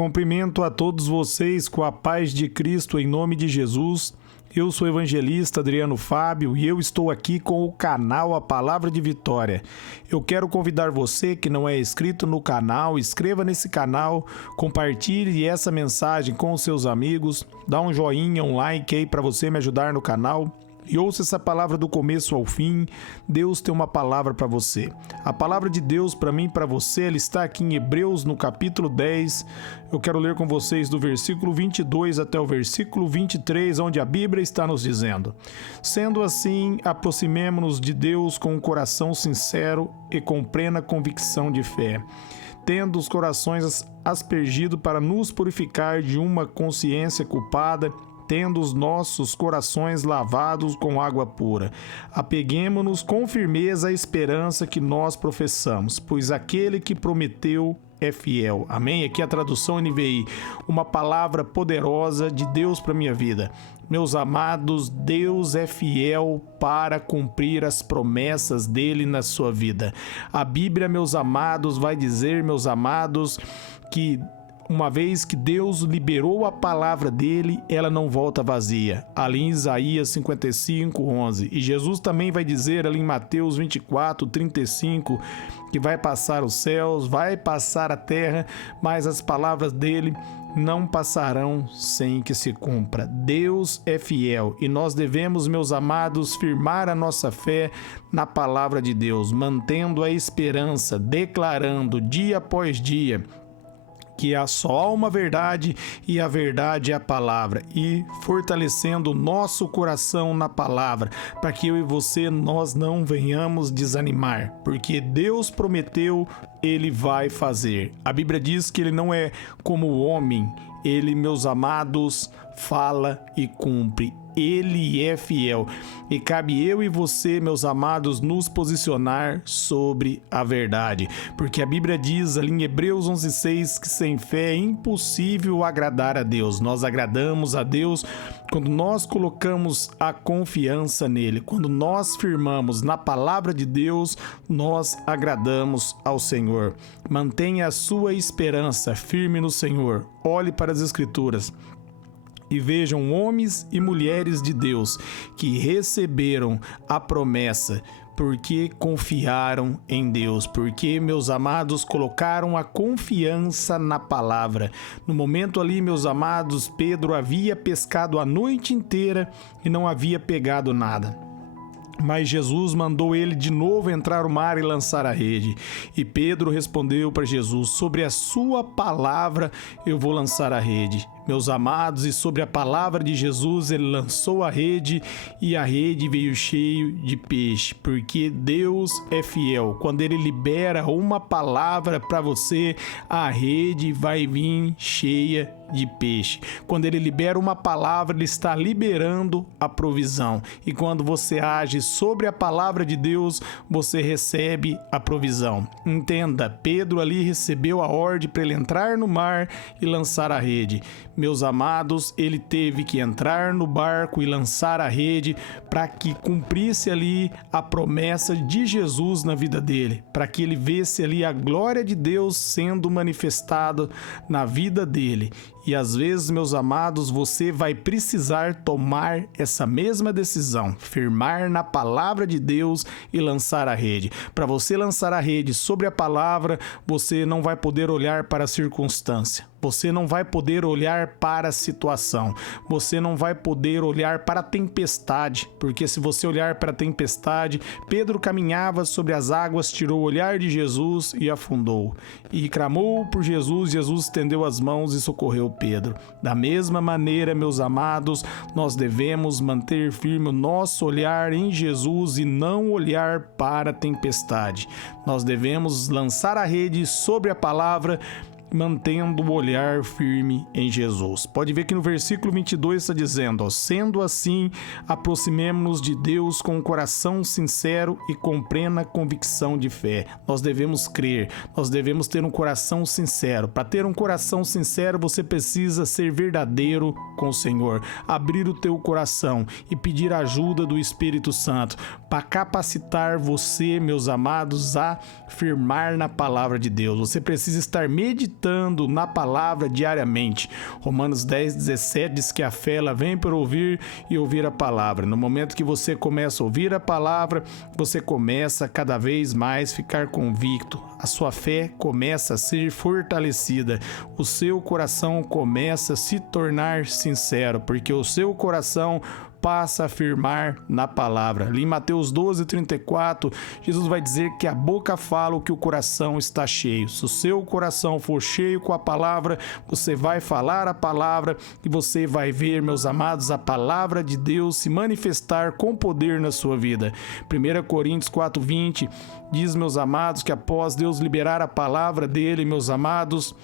Cumprimento a todos vocês com a paz de Cristo em nome de Jesus. Eu sou o evangelista Adriano Fábio e eu estou aqui com o canal A Palavra de Vitória. Eu quero convidar você que não é inscrito no canal, inscreva nesse canal, compartilhe essa mensagem com os seus amigos, dá um joinha, um like aí para você me ajudar no canal. E ouça essa palavra do começo ao fim. Deus tem uma palavra para você. A palavra de Deus para mim e para você, ela está aqui em Hebreus, no capítulo 10. Eu quero ler com vocês do versículo 22 até o versículo 23, onde a Bíblia está nos dizendo: Sendo assim, aproximemo-nos de Deus com um coração sincero e com plena convicção de fé, tendo os corações aspergido para nos purificar de uma consciência culpada, tendo os nossos corações lavados com água pura. Apeguemo-nos com firmeza à esperança que nós professamos, pois aquele que prometeu é fiel. Amém? Aqui a tradução NVI, uma palavra poderosa de Deus para minha vida. Meus amados, Deus é fiel para cumprir as promessas dele na sua vida. A Bíblia, meus amados, vai dizer, meus amados, que uma vez que Deus liberou a palavra dele, ela não volta vazia. Ali em Isaías 55:11. E Jesus também vai dizer ali em Mateus 24:35, que vai passar os céus, vai passar a terra, mas as palavras dele não passarão sem que se cumpra. Deus é fiel e nós devemos, meus amados, firmar a nossa fé na palavra de Deus, mantendo a esperança, declarando dia após dia que há só uma verdade e a verdade é a palavra, e fortalecendo o nosso coração na palavra, para que eu e você, nós não venhamos desanimar, porque Deus prometeu, Ele vai fazer. A Bíblia diz que Ele não é como o homem, Ele, meus amados, fala e cumpre. Ele é fiel e cabe eu e você, meus amados, nos posicionar sobre a verdade, porque a Bíblia diz ali em Hebreus 11:6 que sem fé é impossível agradar a Deus. Nós agradamos a Deus quando nós colocamos a confiança nele, quando nós firmamos na palavra de Deus, nós agradamos ao Senhor. Mantenha a sua esperança firme no Senhor, olhe para as Escrituras e vejam homens e mulheres de Deus que receberam a promessa porque confiaram em Deus, porque, meus amados, colocaram a confiança na palavra. No momento ali, meus amados, Pedro havia pescado a noite inteira e não havia pegado nada. Mas Jesus mandou ele de novo entrar no mar e lançar a rede. E Pedro respondeu para Jesus: sobre a sua palavra eu vou lançar a rede. Meus amados, e sobre a palavra de Jesus ele lançou a rede e a rede veio cheio de peixe, porque Deus é fiel. Quando ele libera uma palavra para você, a rede vai vir cheia de peixe. Quando ele libera uma palavra, ele está liberando a provisão. E quando você age sobre a palavra de Deus, você recebe a provisão. Entenda, Pedro ali recebeu a ordem para ele entrar no mar e lançar a rede. Meus amados, ele teve que entrar no barco e lançar a rede para que cumprisse ali a promessa de Jesus na vida dele, para que ele visse ali a glória de Deus sendo manifestada na vida dele. E às vezes, meus amados, você vai precisar tomar essa mesma decisão, firmar na palavra de Deus e lançar a rede. Para você lançar a rede sobre a palavra, você não vai poder olhar para a circunstância. Você não vai poder olhar para a situação, você não vai poder olhar para a tempestade, porque se você olhar para a tempestade, Pedro caminhava sobre as águas, tirou o olhar de Jesus e afundou. E clamou por Jesus, Jesus estendeu as mãos e socorreu Pedro. Da mesma maneira, meus amados, nós devemos manter firme o nosso olhar em Jesus e não olhar para a tempestade. Nós devemos lançar a rede sobre a palavra, mantendo o olhar firme em Jesus. Pode ver que no versículo 22 está dizendo, ó, sendo assim, aproximemo-nos de Deus com um coração sincero e com plena convicção de fé. Nós devemos crer, nós devemos ter um coração sincero. Para ter um coração sincero, você precisa ser verdadeiro com o Senhor, abrir o teu coração e pedir a ajuda do Espírito Santo para capacitar você, meus amados, a firmar na palavra de Deus. Você precisa estar meditando meditando na palavra diariamente. Romanos 10:17 diz que a fé ela vem por ouvir e ouvir a palavra. No momento que você começa a ouvir a palavra, você começa a cada vez mais ficar convicto. A sua fé começa a ser fortalecida. O seu coração começa a se tornar sincero, porque o seu coração passa a afirmar na palavra. Ali em Mateus 12:34, Jesus vai dizer que a boca fala o que o coração está cheio. Se o seu coração for cheio com a palavra, você vai falar a palavra e você vai ver, meus amados, a palavra de Deus se manifestar com poder na sua vida. 1 Coríntios 4:20 diz, meus amados, que após Deus liberar a palavra dele, meus amados,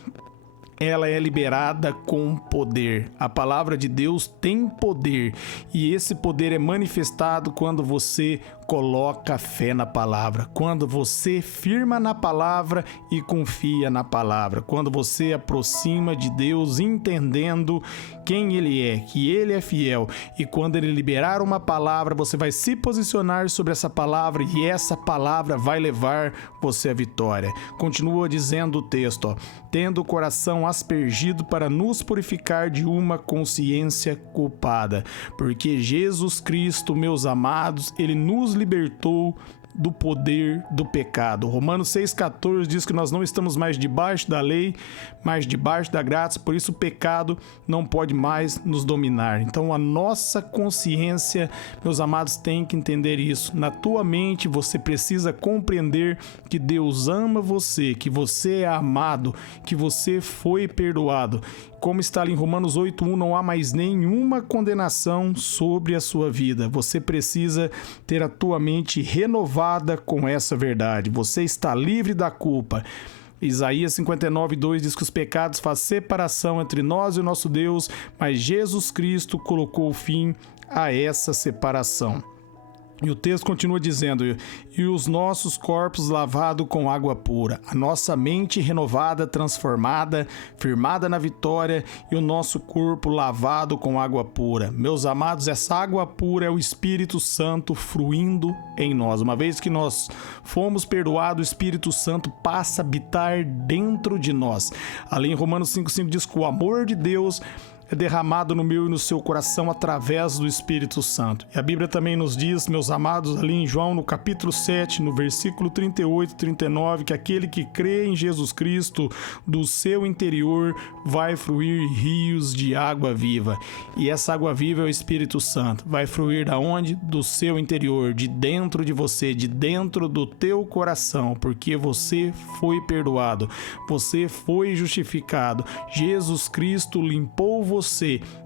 ela é liberada com poder. A palavra de Deus tem poder e esse poder é manifestado quando você coloca fé na palavra, quando você firma na palavra e confia na palavra, quando você aproxima de Deus entendendo quem Ele é, que Ele é fiel, e quando Ele liberar uma palavra, você vai se posicionar sobre essa palavra e essa palavra vai levar você à vitória. Continua dizendo o texto, tendo o coração aspergido para nos purificar de uma consciência culpada, porque Jesus Cristo, meus amados, Ele nos libertou do poder do pecado. Romanos 6,14 diz que nós não estamos mais debaixo da lei, mas debaixo da graça, por isso o pecado não pode mais nos dominar. Então a nossa consciência, meus amados, tem que entender isso. Na tua mente você precisa compreender que Deus ama você, que você é amado, que você foi perdoado. Como está ali em Romanos 8:1, não há mais nenhuma condenação sobre a sua vida. Você precisa ter a tua mente renovada com essa verdade. Você está livre da culpa. Isaías 59:2 diz que os pecados fazem separação entre nós e o nosso Deus, mas Jesus Cristo colocou fim a essa separação. E o texto continua dizendo, e os nossos corpos lavados com água pura, a nossa mente renovada, transformada, firmada na vitória, e o nosso corpo lavado com água pura. Meus amados, essa água pura é o Espírito Santo fluindo em nós. Uma vez que nós fomos perdoados, o Espírito Santo passa a habitar dentro de nós. Ali em Romanos 5:5 diz que o amor de Deus é derramado no meu e no seu coração através do Espírito Santo. E a Bíblia também nos diz, meus amados, ali em João, no capítulo 7, no versículo 38 e 39, que aquele que crê em Jesus Cristo, do seu interior vai fluir rios de água viva. E essa água viva é o Espírito Santo. Vai fluir da onde? Do seu interior, de dentro de você, de dentro do teu coração, porque você foi perdoado, você foi justificado. Jesus Cristo limpou você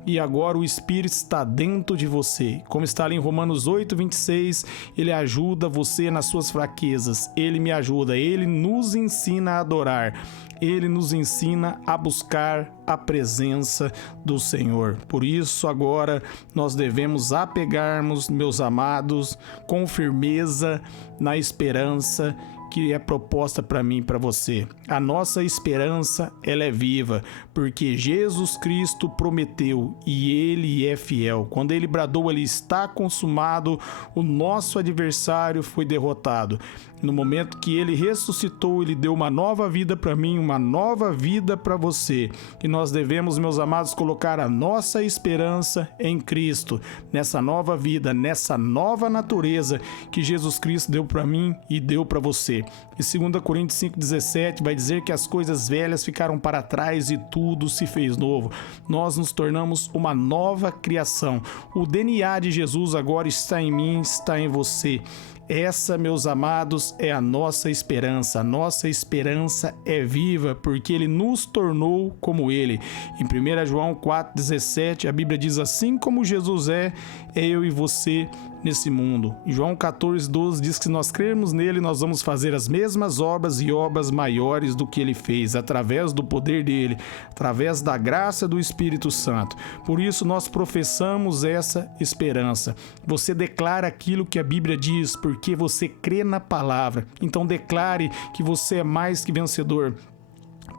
e agora o Espírito está dentro de você. Como está ali em Romanos 8:26, ele ajuda você nas suas fraquezas, ele me ajuda, ele nos ensina a adorar, ele nos ensina a buscar a presença do Senhor. Por isso agora nós devemos apegarmos, meus amados, com firmeza na esperança que é proposta para mim e para você. A nossa esperança, ela é viva, porque Jesus Cristo prometeu e Ele é fiel. Quando Ele bradou, Ele está consumado, o nosso adversário foi derrotado. No momento que Ele ressuscitou, Ele deu uma nova vida para mim, uma nova vida para você. E nós devemos, meus amados, colocar a nossa esperança em Cristo, nessa nova vida, nessa nova natureza que Jesus Cristo deu para mim e deu para você. E 2 Coríntios 5:17 vai dizer que as coisas velhas ficaram para trás e tudo se fez novo. Nós nos tornamos uma nova criação. O DNA de Jesus agora está em mim, está em você. Essa, meus amados, é a nossa esperança. A nossa esperança é viva porque Ele nos tornou como Ele. Em 1 João 4:17, a Bíblia diz, assim como Jesus é eu e você nesse mundo. Em João 14:12 diz que se nós crermos nele, nós vamos fazer as mesmas obras e obras maiores do que Ele fez, através do poder dEle, através da graça do Espírito Santo. Por isso nós professamos essa esperança. Você declara aquilo que a Bíblia diz, porque você crê na palavra. Então declare que você é mais que vencedor,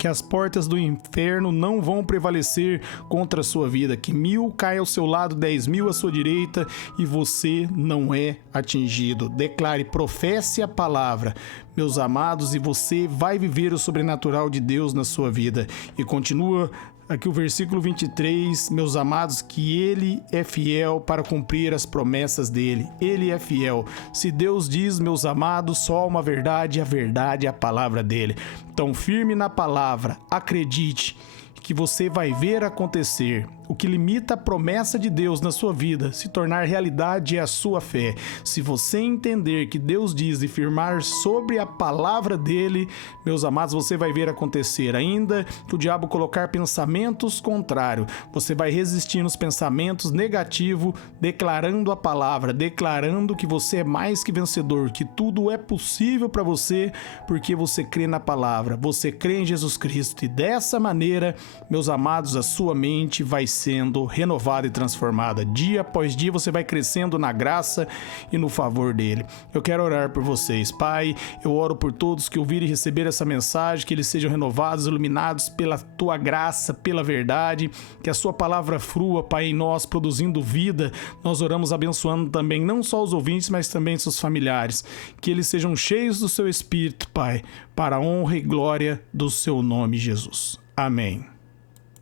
que as portas do inferno não vão prevalecer contra a sua vida, que 1000 caem ao seu lado, 10.000 à sua direita e você não é atingido. Declare, professe a palavra, meus amados, e você vai viver o sobrenatural de Deus na sua vida. E continua aqui o versículo 23, meus amados, que Ele é fiel para cumprir as promessas dEle. Ele é fiel. Se Deus diz, meus amados, só uma verdade, a verdade é a palavra dEle. Então, firme na palavra, acredite que você vai ver acontecer. O que limita a promessa de Deus na sua vida se tornar realidade é a sua fé. Se você entender que Deus diz e firmar sobre a palavra dele, meus amados, você vai ver acontecer. Ainda que o diabo colocar pensamentos contrários, você vai resistir nos pensamentos negativos, declarando a palavra, declarando que você é mais que vencedor, que tudo é possível para você, porque você crê na palavra, você crê em Jesus Cristo. E dessa maneira, meus amados, a sua mente vai sendo renovada e transformada. Dia após dia você vai crescendo na graça e no favor dele. Eu quero orar por vocês. Pai, eu oro por todos que ouvirem e receber essa mensagem, que eles sejam renovados, iluminados pela tua graça, pela verdade, que a sua palavra frua, Pai, em nós, produzindo vida. Nós oramos abençoando também não só os ouvintes, mas também seus familiares. Que eles sejam cheios do seu Espírito, Pai, para a honra e glória do seu nome, Jesus. Amém.